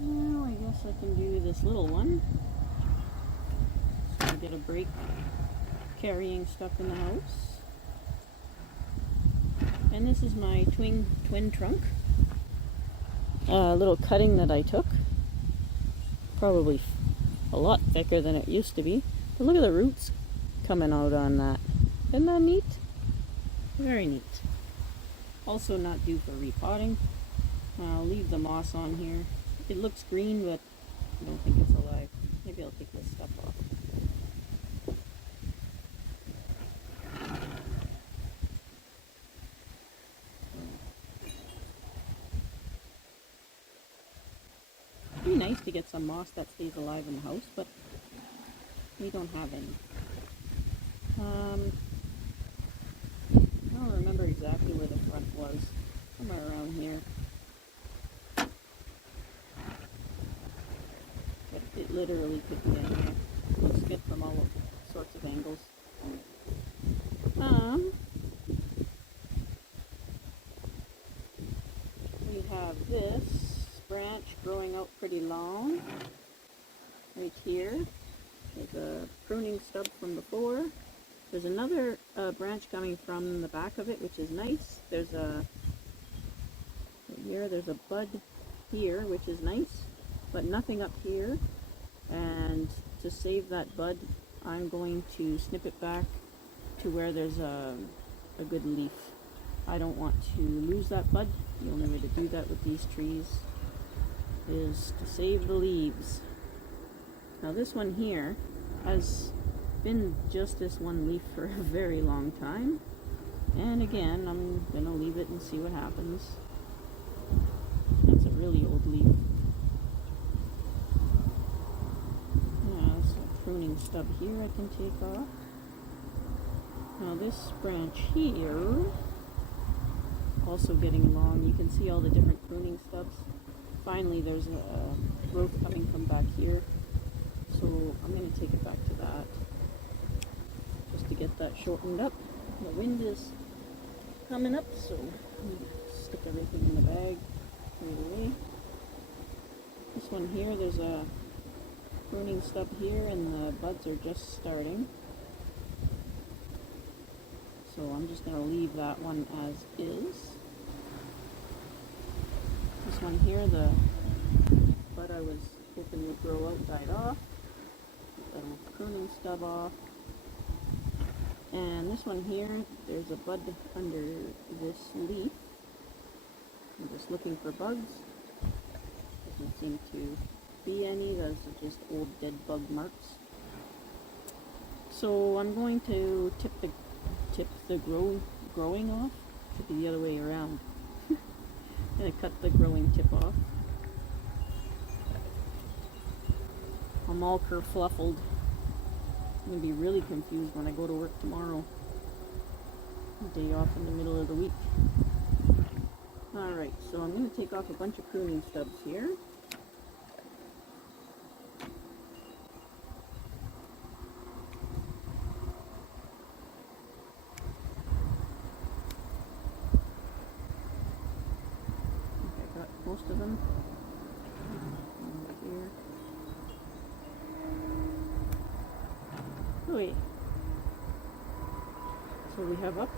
Now I guess I can do this little one. So I get a break carrying stuff in the house. And this is my twin trunk. A little cutting that I took. Probably a lot thicker than it used to be. But look at the roots coming out on that. Isn't that neat? Very neat. Also not due for repotting. I'll leave the moss on here. It looks green, but I don't think it's alive. Maybe I'll take this stuff off. It'd be nice to get some moss that stays alive in the house, but we don't have any. I don't remember exactly where the front was. Somewhere around here. But it literally could be anywhere. Looks good from all sorts of angles. We have this branch growing out pretty long. Right here. There's a pruning stub from before. There's another branch coming from the back of it, which is nice. There's a bud here, which is nice, but nothing up here. And to save that bud, I'm going to snip it back to where there's a good leaf. I don't want to lose that bud. The only way to do that with these trees is to save the leaves. Now this one here has been just this one leaf for a very long time, and again I'm gonna leave it and see what happens. That's a really old leaf. Yeah, so a pruning stub here I can take off. Now this branch here, also getting long. You can see all the different pruning stubs. Finally there's a growth coming from back here, so I'm going to take it back to that just to get that shortened up. The wind is coming up, so I'm going to stick everything in the bag right away. This one here, there's a pruning stub here and the buds are just starting, so I'm just going to leave that one as is. This one here, the bud I was hoping would grow out died off. Get that little pruning stub off. And this one here, there's a bud under this leaf. I'm just looking for bugs. Doesn't seem to be any. Those are just old dead bug marks. So I'm going to tip the growing off. Should be the other way around. I'm going to cut the growing tip off. I'm all kerfluffled. I'm going to be really confused when I go to work tomorrow. Day off in the middle of the week. Alright, so I'm going to take off a bunch of pruning stubs here. Most of them over here. Oh wait. So we have up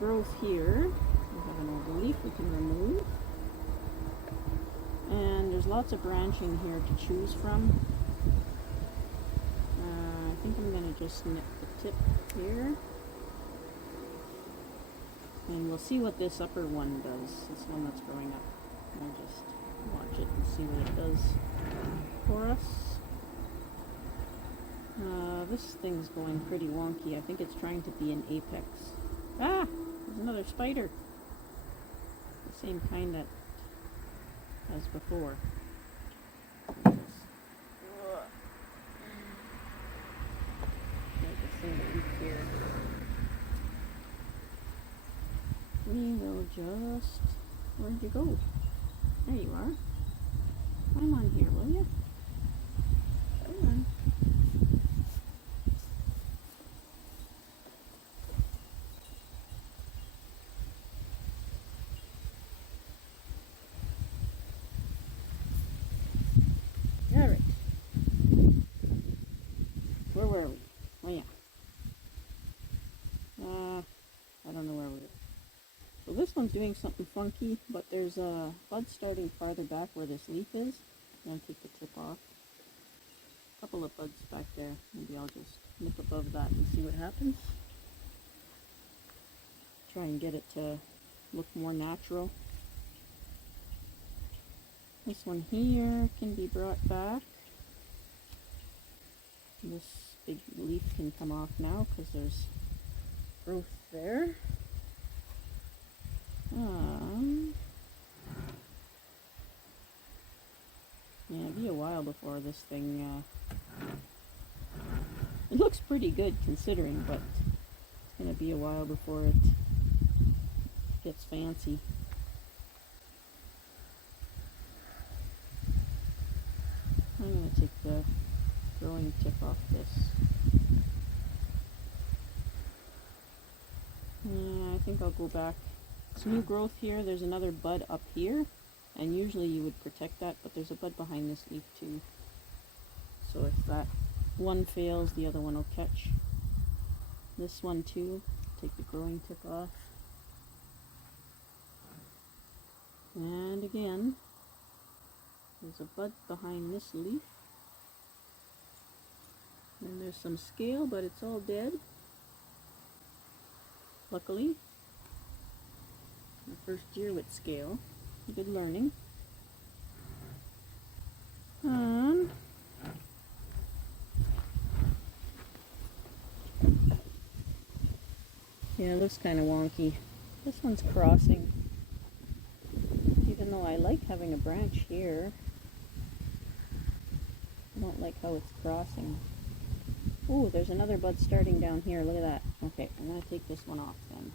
growth here. We have an old leaf we can remove. And there's lots of branching here to choose from. I think I'm going to just snip the tip here. And we'll see what this upper one does, this one that's growing up. I'll just watch it and see what it does for us. This thing's going pretty wonky. I think it's trying to be an apex. Ah! There's another spider. The same kind that as before. There's a single leaf here. We will just... Where'd you go? There you are. Climb on here, will you? Come on. one's doing something funky, but there's a bud starting farther back where this leaf is. I'm going to take the tip off. A couple of buds back there. Maybe I'll just nip above that and see what happens. Try and get it to look more natural. This one here can be brought back. This big leaf can come off now because there's growth there. Yeah, it'll be a while before this thing, it looks pretty good considering, but it's going to be a while before it gets fancy. I'm going to take the growing tip off this. Yeah, I think I'll go back. It's new growth here. There's another bud up here, and usually you would protect that, but there's a bud behind this leaf too. So if that one fails, the other one will catch. This one too. Take the growing tip off. And again, there's a bud behind this leaf. And there's some scale, but it's all dead. Luckily, my first year with scale. Good learning. Yeah, it looks kind of wonky. This one's crossing. Even though I like having a branch here, I don't like how it's crossing. Oh, there's another bud starting down here. Look at that. Okay, I'm going to take this one off then.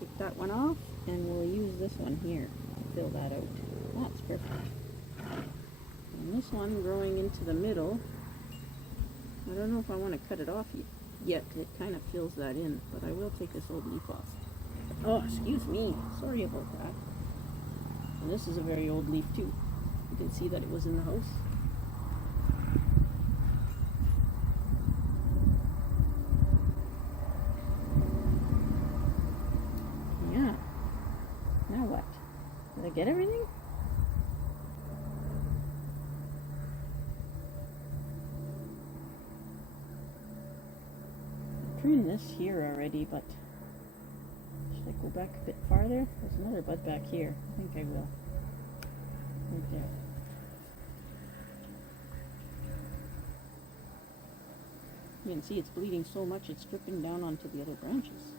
Take that one off, and we'll use this one here to fill that out. That's perfect. And this one growing into the middle, I don't know if I want to cut it off yet, because it kind of fills that in, but I will take this old leaf off. Oh, excuse me. Sorry about that. And this is a very old leaf too. You can see that it was in the house. Yeah. Now what? Did I get everything? I pruned this here already, but should I go back a bit farther? There's another bud back here. I think I will. Right there. You can see it's bleeding so much it's dripping down onto the other branches.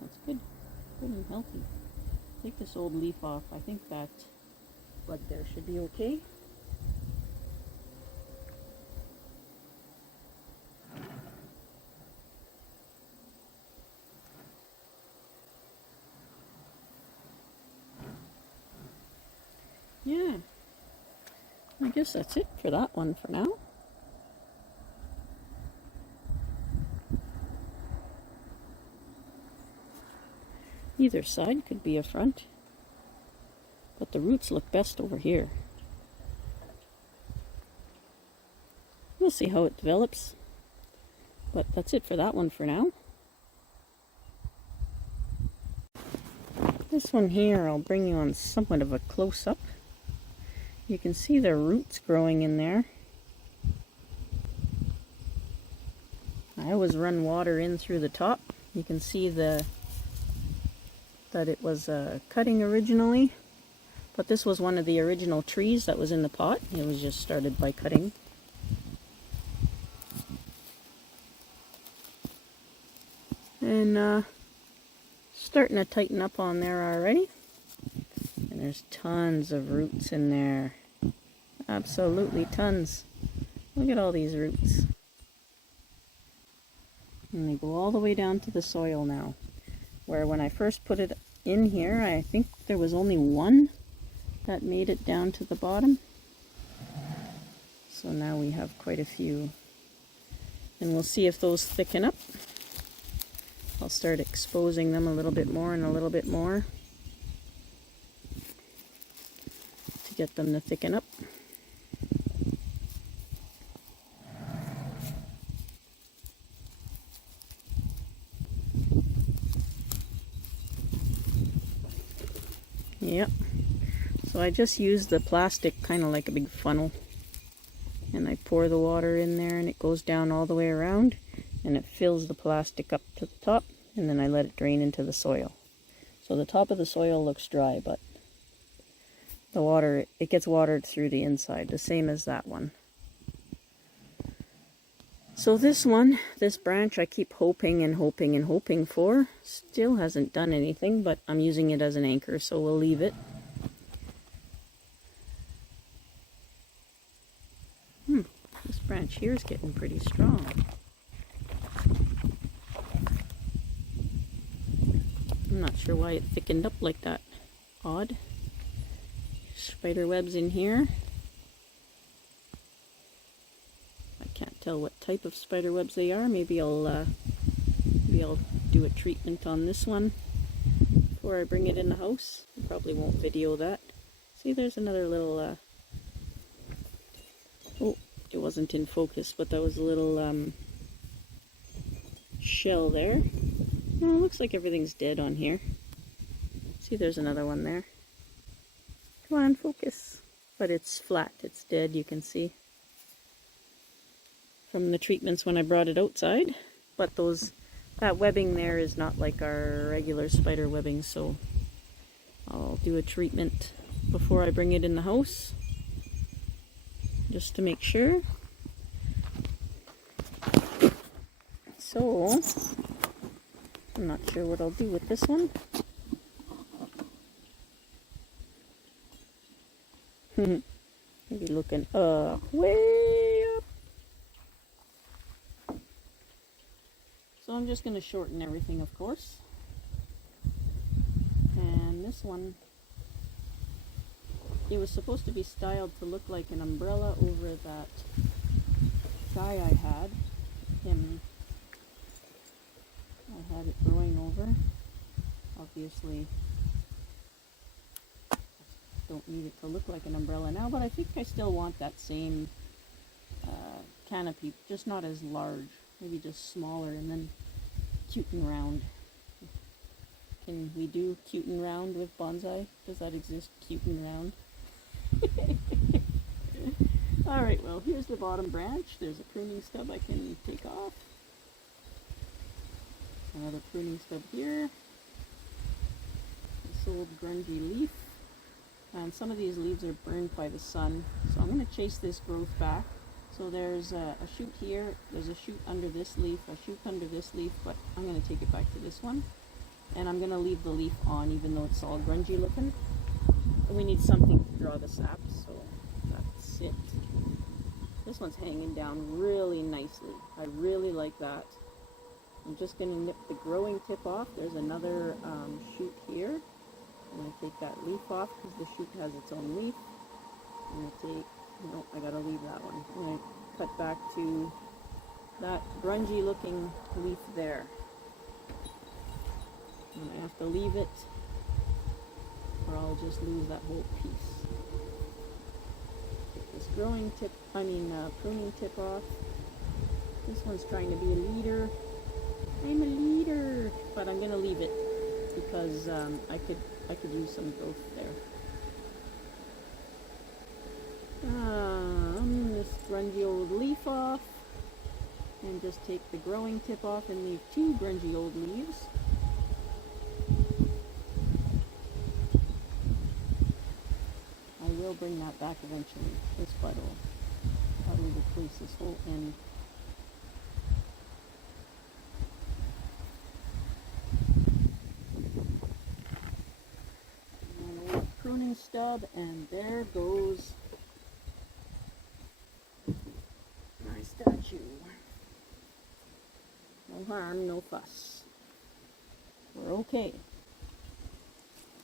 That's good. Good and healthy. Take this old leaf off. I think that bud there should be okay. Yeah. I guess that's it for that one for now. Either side could be a front, but the roots look best over here. We'll see how it develops, but that's it for that one for now. This one here, I'll bring you on somewhat of a close-up. You can see the roots growing in there. I always run water in through the top. You can see that it was a cutting originally, but this was one of the original trees that was in the pot. It was just started by cutting. And starting to tighten up on there already. And there's tons of roots in there. Absolutely tons. Look at all these roots. And they go all the way down to the soil now. Where when I first put it in here, I think there was only one that made it down to the bottom. So now we have quite a few. And we'll see if those thicken up. I'll start exposing them a little bit more and a little bit more to get them to thicken up. Yep. So I just use the plastic kind of like a big funnel. And I pour the water in there and it goes down all the way around. And it fills the plastic up to the top. And then I let it drain into the soil. So the top of the soil looks dry, but the water, it gets watered through the inside, the same as that one. So this one, this branch, I keep hoping and hoping and hoping for. Still hasn't done anything, but I'm using it as an anchor, so we'll leave it. This branch here is getting pretty strong. I'm not sure why it thickened up like that. Odd. Spider webs in here. I can't tell what type of spider webs they are. Maybe I'll do a treatment on this one before I bring it in the house. I probably won't video that. See, there's another little oh, it wasn't in focus, but that was a little shell there. Oh, it looks like everything's dead on here. See, there's another one there. Come on, focus. But it's flat, it's dead, you can see. From the treatments when I brought it outside. But that webbing there is not like our regular spider webbing, so I'll do a treatment before I bring it in the house. Just to make sure. So, I'm not sure what I'll do with this one. Maybe looking up, way up. So I'm just going to shorten everything, of course. And this one, it was supposed to be styled to look like an umbrella over that guy I had. I had it growing over. Obviously, don't need it to look like an umbrella now, but I think I still want that same canopy, just not as large, maybe just smaller, and then cute and round. Can we do cute and round with bonsai? Does that exist, cute and round? Alright, well, here's the bottom branch. There's a pruning stub I can take off. Another pruning stub here. This old grungy leaf. And some of these leaves are burned by the sun, so I'm going to chase this growth back. So there's a shoot here, there's a shoot under this leaf, a shoot under this leaf, but I'm going to take it back to this one. And I'm going to leave the leaf on even though it's all grungy looking. And we need something to draw the sap, so that's it. This one's hanging down really nicely. I really like that. I'm just going to nip the growing tip off. There's another shoot here. I'm going to take that leaf off because the shoot has its own leaf. I'm going to take, no, I got to leave that one. I'm going to cut back to that grungy looking leaf there. And I have to leave it or I'll just lose that whole piece. Take this pruning tip off. This one's trying to be a leader. I'm a leader, but I'm going to leave it because I could use some growth there. This grungy old leaf off, and just take the growing tip off and leave two grungy old leaves. I will bring that back eventually. This bud will probably replace this whole end. Pruning stub, and there goes my statue. No harm, no fuss. We're okay.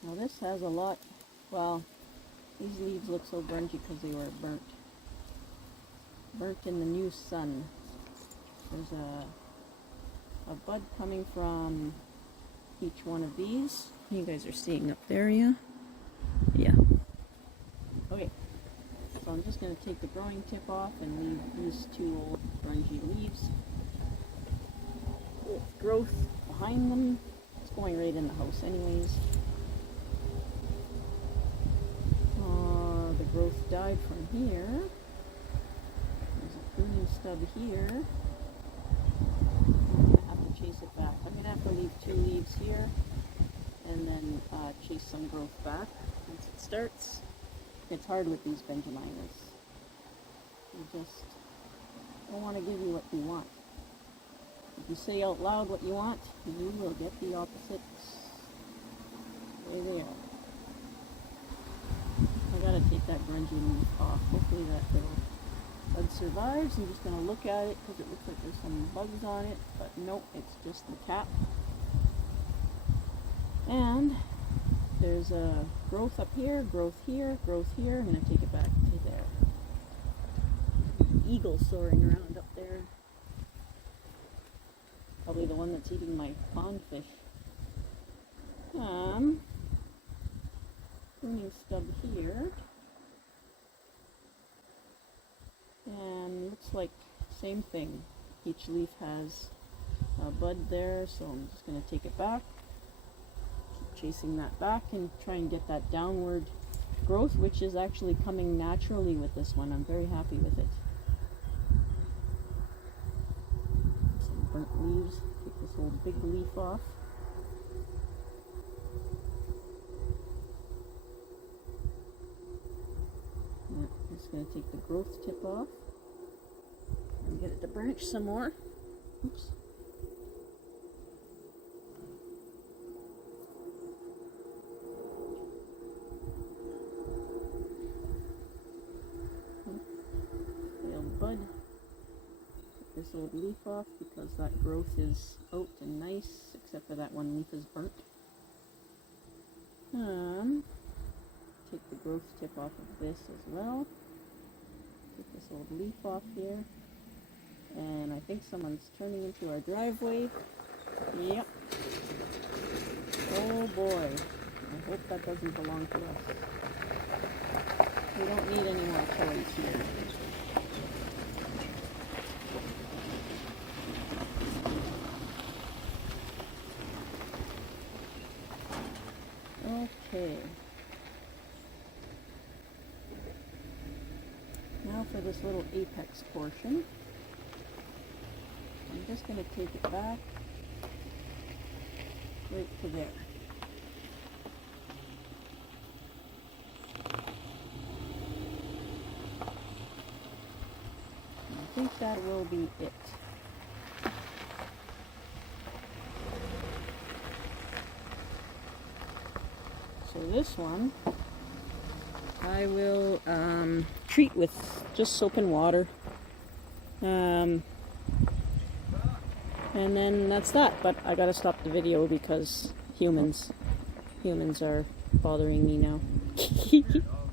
Now this has a lot, well, these leaves look so grungy because they were burnt in the new sun. There's a bud coming from each one of these. You guys are seeing up there, yeah? Yeah. Okay, so I'm just going to take the growing tip off and leave these two old grungy leaves with growth behind them. It's going right in the house anyways. growth died from here. There's a pruning stub here. I'm going to have to chase it back. I'm going to have to leave 2 leaves here and then chase some growth back once it starts. It's hard with these Benjaminas. You just don't want to give you what you want. If you say out loud what you want, you will get the opposite. There they are. I gotta take that grungy leaf off. Hopefully that little bud survives. I'm just gonna look at it because it looks like there's some bugs on it, but nope, it's just the cap. And there's a growth up here, growth here, growth here. I'm gonna take it back to there. Eagle soaring around up there. Probably the one that's eating my pond fish. Pruning stub here. And looks like same thing. Each leaf has a bud there, so I'm just going to take it back. Keep chasing that back and try and get that downward growth, which is actually coming naturally with this one. I'm very happy with it. Some burnt leaves. Take this old big leaf off. I'm just going to take the growth tip off and get it to branch some more. Oops. Failed bud. Take this old leaf off because that growth is out and nice, except for that one leaf is burnt. Take the growth tip off of this as well. Take this old leaf off here. And I think someone's turning into our driveway. Yep. Oh boy. I hope that doesn't belong to us. We don't need any more toys here. Okay. Now for this little apex portion. I'm just going to take it back right to there. I think that will be it. So this one I will treat with just soap and water. And then that's that. But I gotta stop the video because humans are bothering me now.